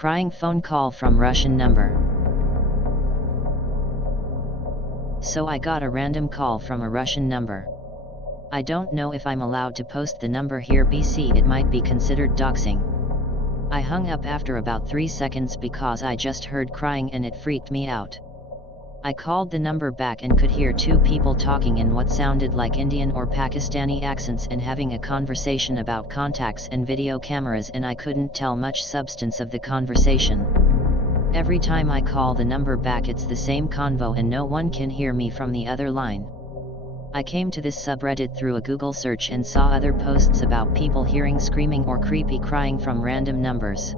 Crying phone call from Russian number. So I got a random call from a Russian number. I don't know if I'm allowed to post the number here BC, it might be considered doxing. I hung up after about 3 seconds because I just heard crying and it freaked me out. I called the number back and could hear two people talking in what sounded like Indian or Pakistani accents and having a conversation about contacts and video cameras, and I couldn't tell much substance of the conversation. Every time I call the number back it's the same convo and no one can hear me from the other line. I came to this subreddit through a Google search and saw other posts about people hearing screaming or creepy crying from random numbers.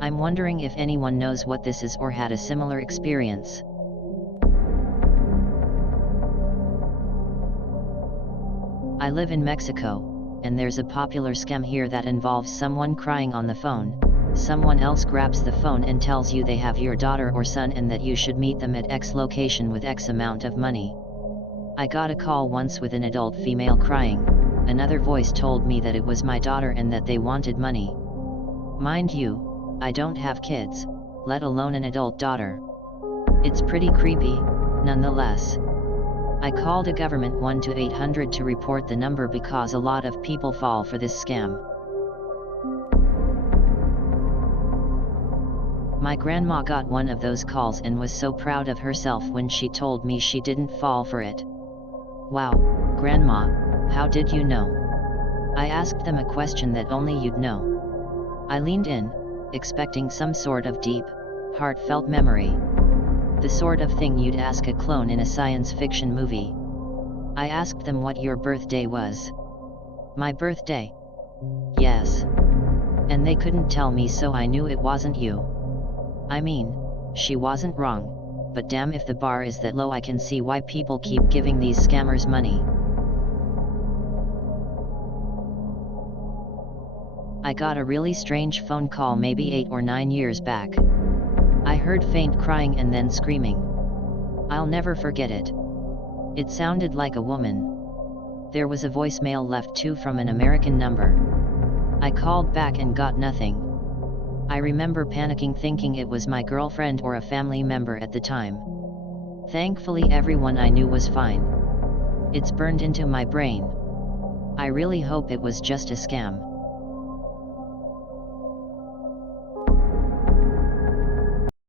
I'm wondering if anyone knows what this is or had a similar experience. I live in Mexico, and there's a popular scam here that involves someone crying on the phone. Someone else grabs the phone and tells you they have your daughter or son and that you should meet them at X location with X amount of money. I got a call once with an adult female crying. Another voice told me that it was my daughter and that they wanted money. Mind you, I don't have kids, let alone an adult daughter. It's pretty creepy, nonetheless. I called a government 1-800 to report the number because a lot of people fall for this scam. My grandma got one of those calls and was so proud of herself when she told me she didn't fall for it. Wow, Grandma, how did you know? I asked them a question that only you'd know. I leaned in, expecting some sort of deep, heartfelt memory. The sort of thing you'd ask a clone in a science fiction movie. I asked them what your birthday was. My birthday? Yes. And they couldn't tell me, so I knew it wasn't you. I mean, she wasn't wrong, but damn, if the bar is that low I can see why people keep giving these scammers money. I got a really strange phone call maybe 8 or 9 years back. I heard faint crying and then screaming. I'll never forget it. It sounded like a woman. There was a voicemail left too from an American number. I called back and got nothing. I remember panicking, thinking it was my girlfriend or a family member at the time. Thankfully everyone I knew was fine. It's burned into my brain. I really hope it was just a scam.